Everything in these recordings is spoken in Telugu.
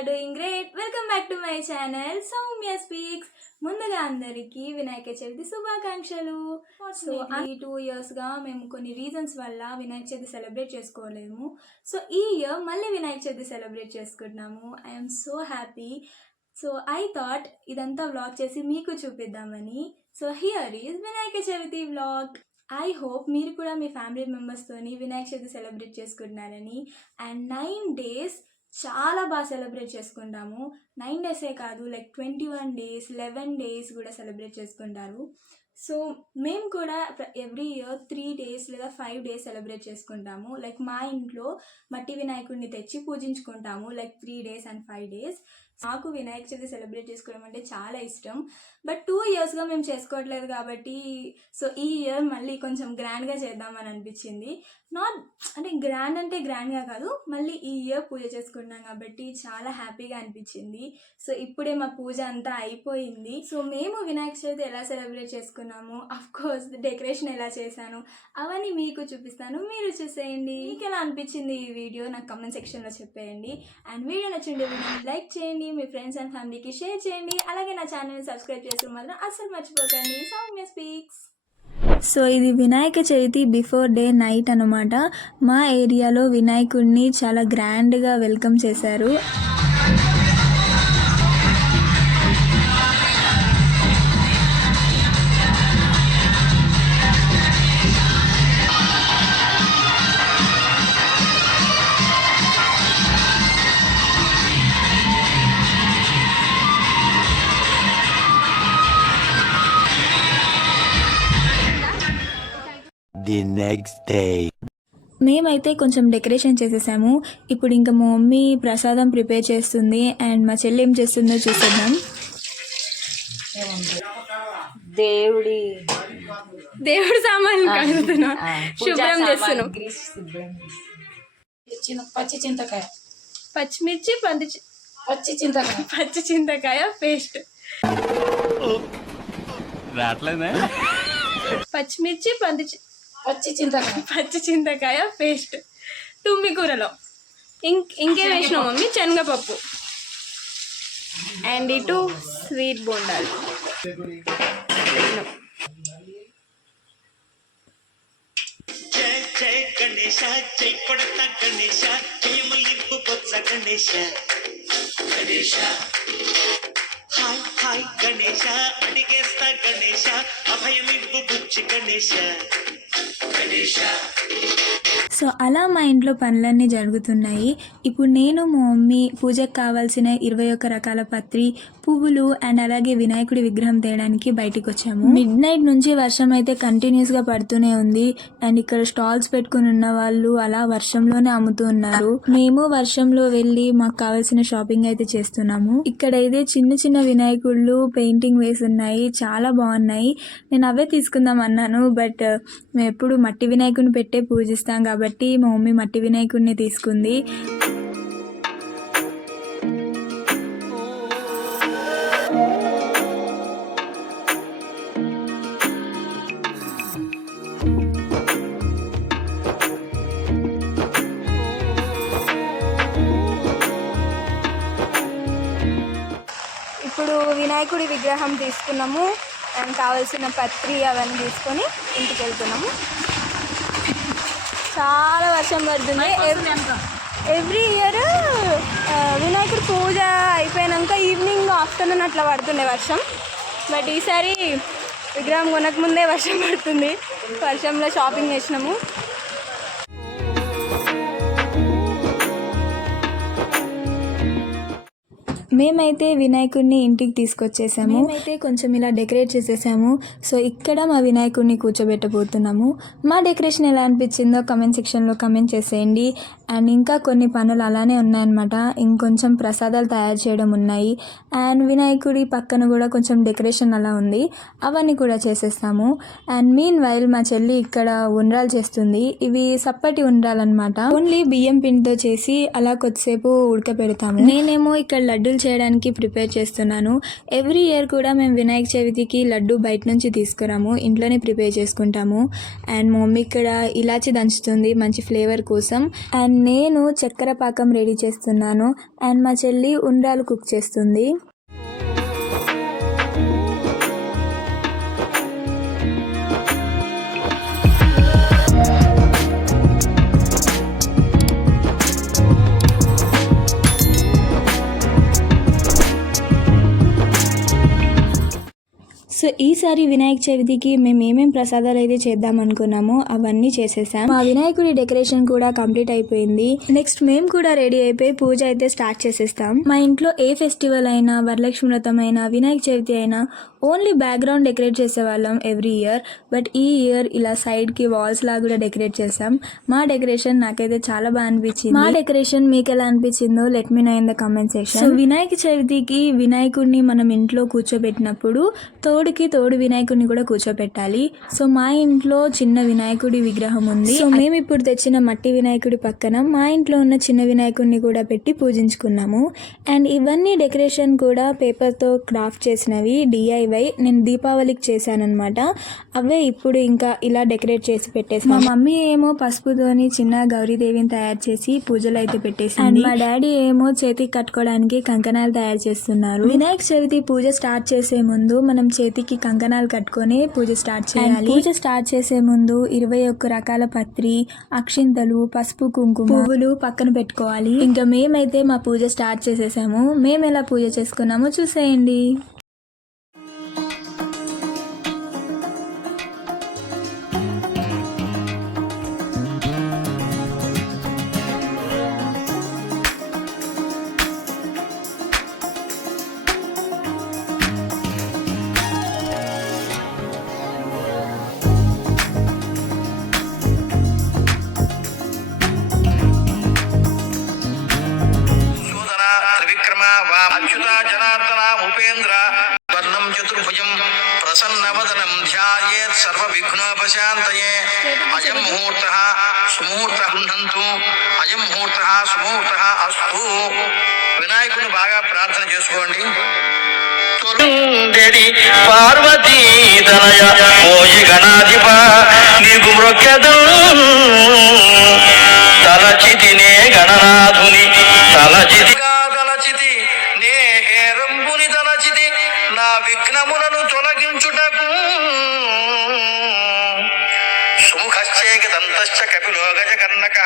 Are doing great. Welcome back to my channel Soumya speaks. ముందుగా అందరికీ వినాయక చవితి శుభాకాంక్షలు. సో ఈ 2 yearsగా మేము కొన్ని రీజన్స్ వల్ల వినాయక చవితి సెలబ్రేట్ చేసుకోలేము. సో ఈ ఇయర్ మళ్ళీ వినాయక చవితి సెలబ్రేట్ చేసుకుంటున్నాము. I'm so happy. So I thought ఇదంతా వ్లాగ్ చేసి మీకు చూపిద్దామని. So here is Vinayaka Chavithi vlog. I hope మీరు కూడా మీ ఫ్యామిలీ మెంబర్స్తోని వినాయక చవితి సెలబ్రేట్ చేసుకుంటున్నారని. అండ్ 9 days చాలా బాగా సెలబ్రేట్ చేసుకుంటాము. 9 days కాదు, లైక్ 21 days, 11 days కూడా సెలబ్రేట్ చేసుకుంటారు. సో మేము కూడా ఎవ్రీ ఇయర్ 3 days లేదా 5 days సెలబ్రేట్ చేసుకుంటాము. లైక్ మా ఇంట్లో మట్టి వినాయకుడిని తెచ్చి పూజించుకుంటాము, లైక్ 3 days and 5 days. నాకు వినాయక చవితి సెలబ్రేట్ చేసుకోవడం అంటే చాలా ఇష్టం. బట్ 2 yearsగా మేము చేసుకోవట్లేదు కాబట్టి సో ఈ ఇయర్ మళ్ళీ కొంచెం గ్రాండ్గా చేద్దామని అనిపించింది. నాట్ అంటే గ్రాండ్గా కాదు, మళ్ళీ ఈ ఇయర్ పూజ చేసుకుంటున్నాం కాబట్టి చాలా హ్యాపీగా అనిపించింది. సో ఇప్పుడే మా పూజ అంతా అయిపోయింది. సో మేము వినాయక చవితి ఎలా సెలబ్రేట్ చేసుకున్నాము, అఫ్కోర్స్ డెకరేషన్ ఎలా చేశాను అవన్నీ మీకు చూపిస్తాను, మీరు చూసేయండి. మీకు ఎలా అనిపించింది ఈ వీడియో నాకు కమెంట్ సెక్షన్లో చెప్పేయండి. అండ్ వీడియో నచ్చింది వీడియోని లైక్ చేయండి, మీ ఫ్రెండ్స్ అండ్ ఫ్యామిలీకి షేర్ చేయండి. అలాగే నా ఛానల్ని సబ్స్క్రైబ్ చేసుకోవడం మాత్రం అస్సలు మర్చిపోకండి. సౌమ్య స్పీక్స్. సో ఇది Vinayaka Chavithi before day night అనమాట. మా ఏరియాలో వినాయకుడిని చాలా గ్రాండ్గా వెల్కమ్ చేశారు. The next day. మేమైతే కొంచెం డెకరేషన్ చేసేసాము. ఇప్పుడు ఇంకా మా మమ్మీ ప్రసాదం ప్రిపేర్ చేస్తుంది అండ్ మా చెల్లి ఏం చేస్తుందో చూసేద్దాం. దేవుడి సామాన్లు కడుగుతున్నా, శుభ్రం చేస్తున్నాం. పచ్చిమిర్చి, పచ్చి చింతకాయ పేస్ట్, పచ్చిమిర్చి, పచ్చి చింతకాయ పేస్ట్, తుమ్మి కూరలో ఇంకేం వేసినాం మమ్మీ? శనగపప్పు అండ్ ఇటు స్వీట్ బోండాలు. జై జై గణేశ, జై కొడత గణేశ, జయములింపు బొత్స గణేశ. గణేశ హాయ్ హాయ్ గణేశ, అడిగేస్తా గణేశ, అభయమివ్వు బుజ్జి గణేశ. గణేశ సో అలా మా ఇంట్లో పనులన్నీ జరుగుతున్నాయి. ఇప్పుడు నేను మా మమ్మీ పూజకు కావాల్సిన 21 రకాల పత్రి, పువ్వులు అండ్ అలాగే వినాయకుడి విగ్రహం తేయడానికి బయటికి వచ్చాము. మిడ్-నైట్ నుంచి వర్షం అయితే కంటిన్యూస్గా పడుతూనే ఉంది. అండ్ ఇక్కడ స్టాల్స్ పెట్టుకుని ఉన్న వాళ్ళు అలా వర్షంలోనే అమ్ముతూ ఉన్నారు. మేము వర్షంలో వెళ్ళి మాకు కావాల్సిన షాపింగ్ అయితే చేస్తున్నాము. ఇక్కడైతే చిన్న చిన్న వినాయకుళ్ళు పెయింటింగ్ వేసి ఉన్నాయి, చాలా బాగున్నాయి. నేను అవే తీసుకుందాం అన్నాను, బట్ మేము ఎప్పుడు మట్టి వినాయకుడిని పెట్టే పూజిస్తాం కాబట్టి మా మమ్మీ మట్టి వినాయకుడిని తీసుకుంది. ఇప్పుడు వినాయకుడి విగ్రహం తీసుకున్నాము అండ్ కావాల్సిన పత్రి అవన్నీ తీసుకొని ఇంటికి వెళ్తున్నాము. చాలా వర్షం పడుతుంది. ఎవ్రీ ఇయర్ వినాయకుడి పూజ అయిపోయాక ఈవినింగ్ ఆఫ్టర్నూన్ అట్లా పడుతుండే వర్షం. బట్ ఈసారి విగ్రహం కొనకముందే వర్షం పడుతుంది. వర్షంలో షాపింగ్ చేసినాము. మేమైతే వినాయకుడిని ఇంటికి తీసుకొచ్చేసాము. మేమైతే కొంచెం ఇలా డెకరేట్ చేసేసాము. సో ఇక్కడ మా వినాయకుడిని కూర్చోబెట్టబోతున్నాము. మా డెకరేషన్ ఎలా అనిపించిందో కమెంట్ సెక్షన్లో కమెంట్ చేసేయండి. అండ్ ఇంకా కొన్ని పనులు అలానే ఉన్నాయన్నమాట. ఇంకొంచెం ప్రసాదాలు తయారు చేయడం ఉన్నాయి. అండ్ వినాయకుడి పక్కన కూడా కొంచెం డెకరేషన్ అలా ఉంది, అవన్నీ కూడా చేసేస్తాము. అండ్ మీన్ వైల్ మా చెల్లి ఇక్కడ ఉండ్రాలు చేస్తుంది. ఇవి సప్పటి ఉండ్రాలు అనమాట. ఓన్లీ బియ్యం పిండితో చేసి అలా కొద్దిసేపు ఉడకపెడతాము. నేనేమో ఇక్కడ లడ్డూలు చేయడానికి ప్రిపేర్ చేస్తున్నాను. ఎవ్రీ ఇయర్ కూడా మేము వినాయక చవితికి లడ్డు బయట నుంచి తీసుకురాము, ఇంట్లోనే ప్రిపేర్ చేసుకుంటాము. అండ్ మమ్మీ ఇక్కడ ఇలాచి దంచుతుంది మంచి ఫ్లేవర్ కోసం. అండ్ నేను చక్కెర పాకం రెడీ చేస్తున్నాను అండ్ మా చెల్లి ఉండ్రాలు కుక్ చేస్తుంది. సో ఈసారి వినాయక చవితికి మేము ఏమేం ప్రసాదాలు అయితే చేద్దాం అనుకున్నామో అవన్నీ చేసేసాం. మా వినాయకుడి డెకరేషన్ కూడా కంప్లీట్ అయిపోయింది. నెక్స్ట్ మేము కూడా రెడీ అయిపోయి పూజ అయితే స్టార్ట్ చేసేస్తాం. మా ఇంట్లో ఏ ఫెస్టివల్ అయినా, వరలక్ష్మి వ్రతం అయినా, వినాయక చవితి అయినా ఓన్లీ బ్యాక్గ్రౌండ్ డెకరేట్ చేసేవాళ్ళం ఎవ్రీ ఇయర్. బట్ ఈ ఇయర్ ఇలా సైడ్ కి వాల్స్ లాగా కూడా డెకరేట్ చేసాం. మా డెకరేషన్ నాకైతే చాలా బాగా అనిపించింది. మా డెకరేషన్ మీకు ఎలా అనిపించిందో let me know in the comment section. So Vinayaka చవితికి వినాయకుడిని మనం ఇంట్లో కూర్చోబెట్టినప్పుడు తోడుకి తోడు వినాయకుడిని కూడా కూర్చోబెట్టాలి. సో మా ఇంట్లో చిన్న వినాయకుడి విగ్రహం ఉంది. సో మేము ఇప్పుడు తెచ్చిన మట్టి వినాయకుడి పక్కన మా ఇంట్లో ఉన్న చిన్న వినాయకుడిని కూడా పెట్టి పూజించుకున్నాము. అండ్ ఇవన్నీ డెకరేషన్ కూడా పేపర్తో క్రాఫ్ట్ చేసినవి, DIY. నేను దీపావళికి చేశానన్నమాట. అవే ఇప్పుడు ఇంకా ఇలా డెకరేట్ చేసి పెట్టేసి, మా మమ్మీ ఏమో పసుపుతోని చిన్న గౌరీదేవిని తయారు చేసి పూజలు అయితే పెట్టేసింది. అండ్ మా డాడీ ఏమో చేతికి కట్టుకోవడానికి కంకణాలు తయారు చేస్తున్నారు. వినాయక చవితి పూజ స్టార్ట్ చేసే ముందు మనం చేతికి కంకణాలు కట్టుకొని పూజ స్టార్ట్ చేయాలి. పూజ స్టార్ట్ చేసే ముందు 21 రకాల పత్రి, అక్షింతలు, పసుపు, కుంకుమ, పువ్వులు పక్కన పెట్టుకోవాలి. ఇంకా మేమైతే మా పూజ స్టార్ట్ చేసేసాము. మేము ఎలా పూజ చేసుకున్నామో చూసేయండి. అచ్యుత జనార్దన ఉపేంద్ర వర్ణం చతుర్భుజం ప్రసన్నవదనం ధ్యాయేత్ సర్వ విఘ్నోపశాంతయే. అయం ముహూర్తః సుముహూర్తః గృహంతు, అయం ముహూర్తః సుముహూర్తః అస్తు. వినాయకుని బాగా ప్రార్థన చేసుకోండి. పార్వతీ తనయ ఓయి గణాధిప నీకు మృక్యదు తలచితినే గణనాథుని తలచితి తలచితి నే హేరంబుని తలచితి నా విఘ్నములను తొలగించుటకు. సుముఖశ్చేక దంతశ్చ కపిలో గజకర్ణక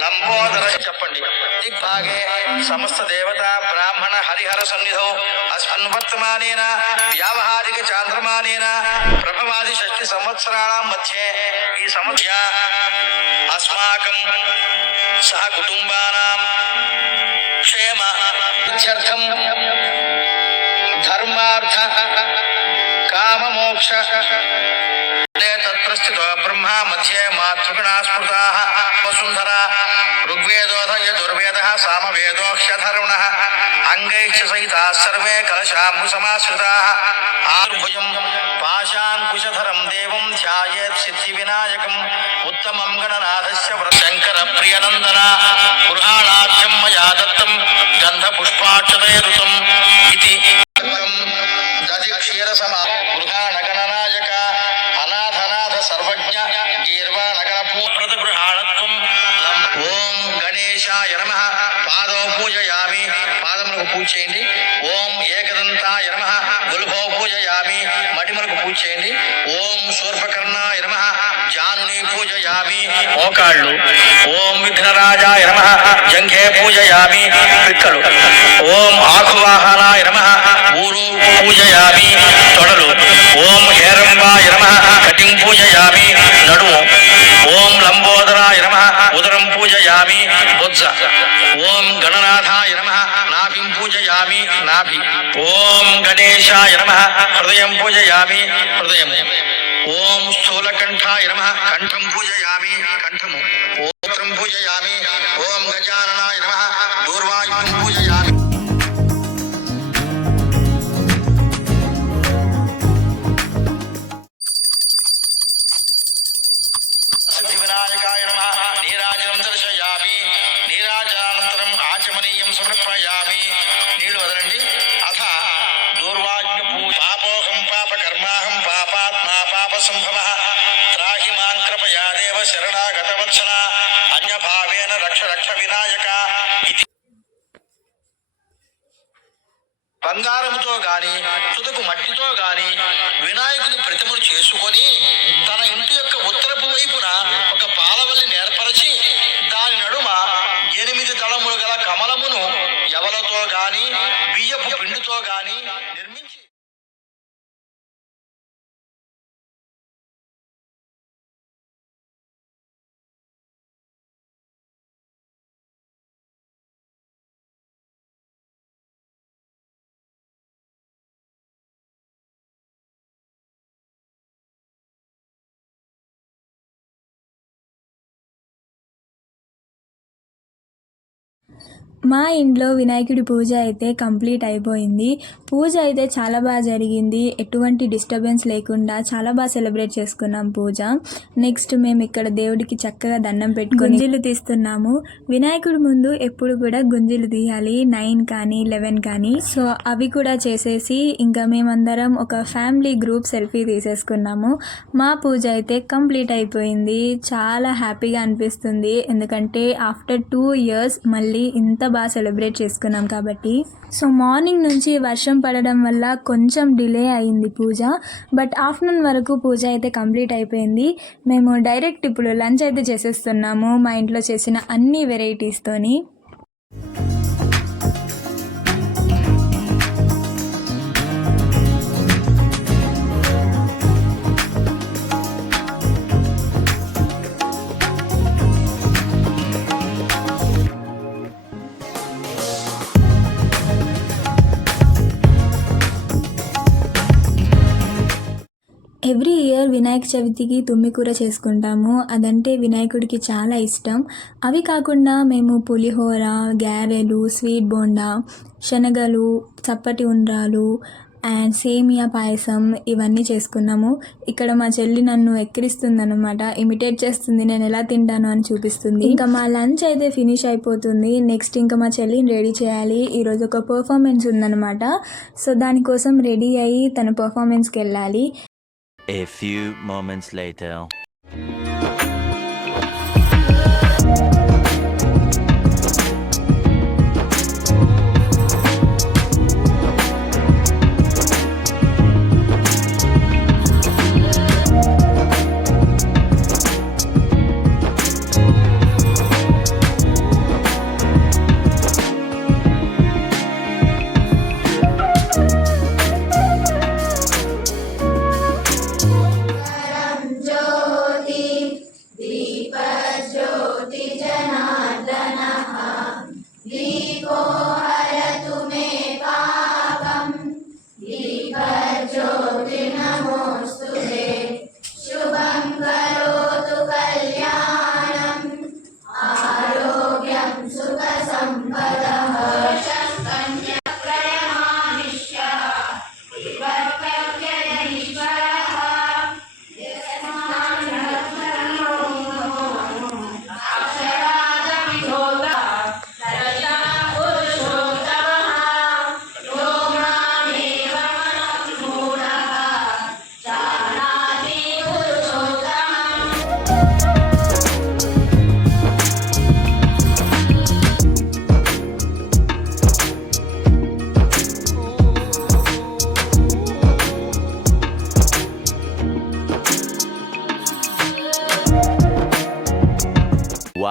లంబోదర. చెప్పండి. దిగ్భాగే సమస్త దేవత బ్రాహ్మణ హరిహర సన్నిధౌ అస్మన్వర్తమానేన వ్యావహారిక చాంద్రమానేన ప్రభవాది షష్ఠి సంవత్సరాణం మధ్యే ఈ సమస్య అస్మాకం సహ కుటుంబానాం క్షేమ ఇత్యర్థం ధర్మార్థ కామమోక్ష తత్రస్థితో బ్రహ్మ మధ్యే మాతృగణా స్మృతాః వసుంధరా ఋగ్వేదోథ యజుర్వేదః సామవేదోక్షధర్మణః అంగైశ్చ సహితాः సర్వే కలశాంబు సమాశ్రితాः. ఆర్భుజం పాశాంకుశధరం దేవం ధ్యాయేత్ సిద్ధి వినాయకం ఉత్తమం గణనాథస్య శంకర ప్రియనందన గృహాణాఖ్యం మయా దత్తం గంధ పుష్పాక్షతైరుతం ఇతి దధి క్షీర సమా గృహాణ గణనాయక అనాథనాథ సర్వజ్ఞ గీర్వాణగణ పూర్వత గృహాణత్వం. ఓం గణేశాయ నమః. పాదౌ పూజయామి, పాదములకు పూజ చేయండి. ఓం ఏకదంతాయ నమః. గుల్భౌ పూజయామి, మడిమలకు పూజ చేయండి. ఓం శూర్పకర్ణాయ నమః. జానుని పూజయామి, మోకాళ్ళు. ఓం విఘ్నరాజాయ నమః. జంఘే పూజయామి, పిక్కలు. ఓం ఆకువాహనాయ నమః. ఊరు పూజయామి, తొడలు. ఓం హేరంబాయ నమః. కటిం పూజయామి, నడుము. ఓం లంబోదరాయ నమః. ఉదరం పూజయామి, బొజ్జ. ఓం గణనాథాయ నమః. నాభిం పూజయామి, నాభి. ఓం గణేశాయ నమః. హృదయం పూజయామి, హృదయం. ఓం స్థూలకంఠాయ నమః. కంఠం పూజయామి, కంఠము. ఓం పూజయామి. ఓం గజాననాయ నమః. దూర్వాయుధం పూజయామి. సిద్ధి వినాయకాయ నమః. నీరాజనం దర్శయామి. నీరాజనానంతరం ఆచమనీయం సమర్పయామి. నీళ్లు వదలండి. అథ దూర్వాజ్ఞ పూజ. పాపోహం పాపకర్మాహం పాపాత్మా పాప సంభవ త్రాహి మాన్ కృపయా దేవ శరణాగత వత్సల అన్యభావేన రక్ష రక్ష వినాయక ఇది బంగారముతో గాని తుదకు మట్టితో గాని వినాయకుని ప్రతిమను చేసుకొని తన ఇంటి యొక్క ఉత్తరపు వైపున ఒక పాలవల్లి ఏర్పరచి దాని నడుమ 8 దళములు గల కమలమును ఎవలతో గాని బియ్యపు పిండితో గాని నిర్మించి మా ఇంట్లో వినాయకుడి పూజ అయితే కంప్లీట్ అయిపోయింది. పూజ అయితే చాలా బాగా జరిగింది. ఎటువంటి డిస్టర్బెన్స్ లేకుండా చాలా బాగా సెలబ్రేట్ చేసుకున్నాం పూజ. నెక్స్ట్ మేము ఇక్కడ దేవుడికి చక్కగా దండం పెట్టుకొని గుంజీలు తీస్తున్నాము. వినాయకుడి ముందు ఎప్పుడు కూడా గుంజీలు తీయాలి, 9 కానీ 11 కానీ. సో అవి కూడా చేసేసి ఇంకా మేమందరం ఒక ఫ్యామిలీ గ్రూప్ సెల్ఫీ తీసేసుకున్నాము. మా పూజ అయితే కంప్లీట్ అయిపోయింది. చాలా హ్యాపీగా అనిపిస్తుంది, ఎందుకంటే ఆఫ్టర్ 2 years మళ్ళీ ఇంత బాగా సెలబ్రేట్ చేసుకున్నాం కాబట్టి. సో మార్నింగ్ నుంచి వర్షం పడడం వల్ల కొంచెం డిలే అయింది పూజ, బట్ ఆఫ్టర్నూన్ వరకు పూజ అయితే కంప్లీట్ అయిపోయింది. మేము డైరెక్ట్ ఇప్పుడు లంచ్ అయితే చేసేస్తున్నాము మా ఇంట్లో చేసిన అన్ని వెరైటీస్తోని. ఎవ్రీ ఇయర్ వినాయక చవితికి తుమ్మికూర చేసుకుంటాము. అదంటే వినాయకుడికి చాలా ఇష్టం. అవి కాకుండా మేము పులిహోర, గారెలు, స్వీట్ బోండా, శనగలు, చప్పటి ఉండ్రాలు అండ్ సేమియా పాయసం ఇవన్నీ చేసుకున్నాము. ఇక్కడ మా చెల్లి నన్ను ఎక్కిరిస్తుందన్నమాట, ఇమిటేట్ చేస్తుంది, నేను ఎలా తింటాను అని చూపిస్తుంది. ఇంకా మా లంచ్ అయితే ఫినిష్ అయిపోతుంది. నెక్స్ట్ ఇంకా మా చెల్లిని రెడీ చేయాలి. ఈరోజు ఒక పర్ఫార్మెన్స్ ఉందన్నమాట. సో దానికోసం రెడీ అయ్యి తన పర్ఫార్మెన్స్కి వెళ్ళాలి. A few moments later.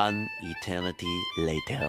One eternity later.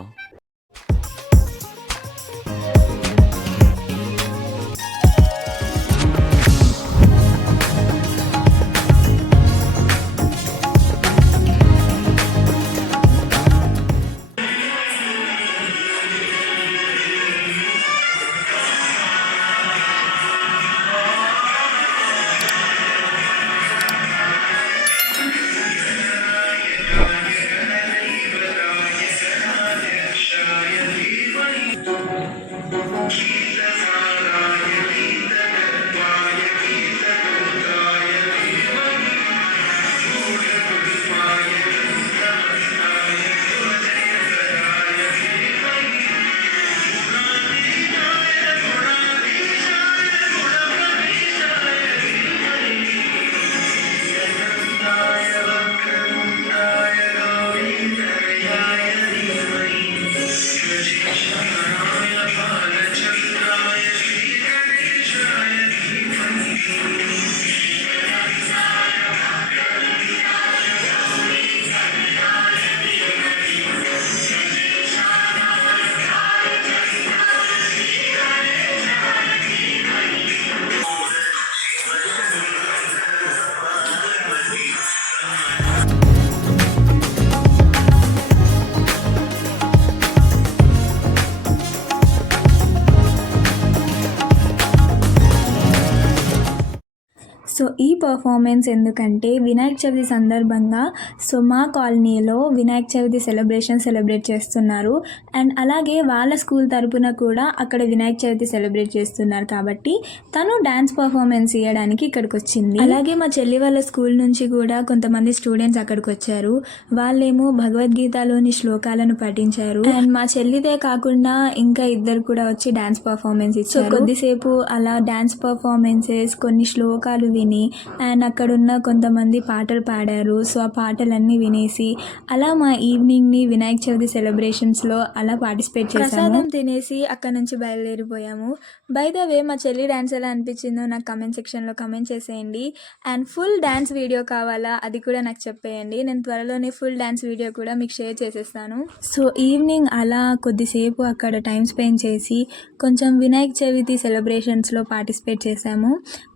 ఈ పర్ఫార్మెన్స్ ఎందుకంటే వినాయక చవితి సందర్భంగా సో మా కాలనీలో వినాయక చవితి సెలబ్రేట్ చేస్తున్నారు. అండ్ అలాగే వాళ్ళ స్కూల్ తరపున కూడా అక్కడ వినాయక చవితి సెలబ్రేట్ చేస్తున్నారు కాబట్టి తను డాన్స్ పర్ఫార్మెన్స్ ఇవ్వడానికి ఇక్కడికి వచ్చింది. అలాగే మా చెల్లి వాళ్ళ స్కూల్ నుంచి కూడా కొంతమంది స్టూడెంట్స్ అక్కడికి వచ్చారు. వాళ్ళేమో భగవద్గీతలోని శ్లోకాలను పఠించారు. అండ్ మా చెల్లిదే కాకుండా ఇంకా ఇద్దరు కూడా వచ్చి డాన్స్ పర్ఫార్మెన్స్ ఇచ్చారు. కొద్దిసేపు అలా డాన్స్ పర్ఫార్మెన్సెస్, కొన్ని శ్లోకాలు విని అండ్ అక్కడున్న కొంతమంది పాటలు పాడారు. సో ఆ పాటలన్నీ వినేసి అలా మా ఈవినింగ్ని వినాయక చవితి సెలబ్రేషన్స్లో అలా పార్టిసిపేట్ చేసాము. ప్రసాదం తినేసి అక్కడ నుంచి బయలుదేరిపోయాము. బై ద వే మా చెల్లి డ్యాన్స్ ఎలా అనిపించిందో నాకు కమెంట్ సెక్షన్లో కమెంట్ చేసేయండి. అండ్ ఫుల్ డ్యాన్స్ వీడియో కావాలా అది కూడా నాకు చెప్పేయండి. నేను త్వరలోనే ఫుల్ డ్యాన్స్ వీడియో కూడా మీకు షేర్ చేసేస్తాను. సో ఈవినింగ్ అలా కొద్దిసేపు అక్కడ టైం స్పెండ్ చేసి కొంచెం వినాయక చవితి సెలబ్రేషన్స్లో పార్టిసిపేట్ చేసాము.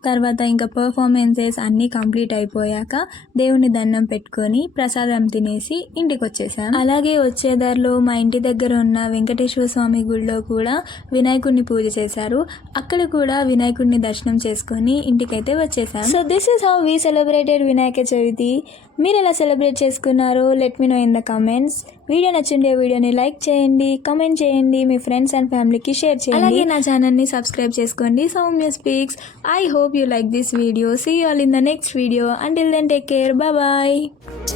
తర్వాత ఇంకా పర్ఫార్మెన్సెస్ అన్నీ కంప్లీట్ అయిపోయాక దేవుని దండం పెట్టుకొని ప్రసాదం తినేసి ఇంటికి వచ్చేసాం. అలాగే వచ్చే దారిలో మా ఇంటి దగ్గర ఉన్న వెంకటేశ్వర స్వామి గుడిలో కూడా వినాయకుడిని పూజ చేశారు. అక్కడ కూడా వినాయకుడిని దర్శనం చేసుకొని ఇంటికైతే వచ్చేసాం. So this is how we celebrated Vinayaka Chavithi. మీరు ఎలా సెలబ్రేట్ చేసుకున్నారో let me know in the comments. Video నచ్చిండే వీడియోని లైక్ చేయండి, కమెంట్ చేయండి, మీ ఫ్రెండ్స్ అండ్ ఫ్యామిలీకి షేర్ చేయండి. అలాగే నా ఛానల్ని సబ్స్క్రైబ్ చేసుకోండి. Soumya speaks. I hope you like this video. See you all in the next video. Until then, take care. Bye bye.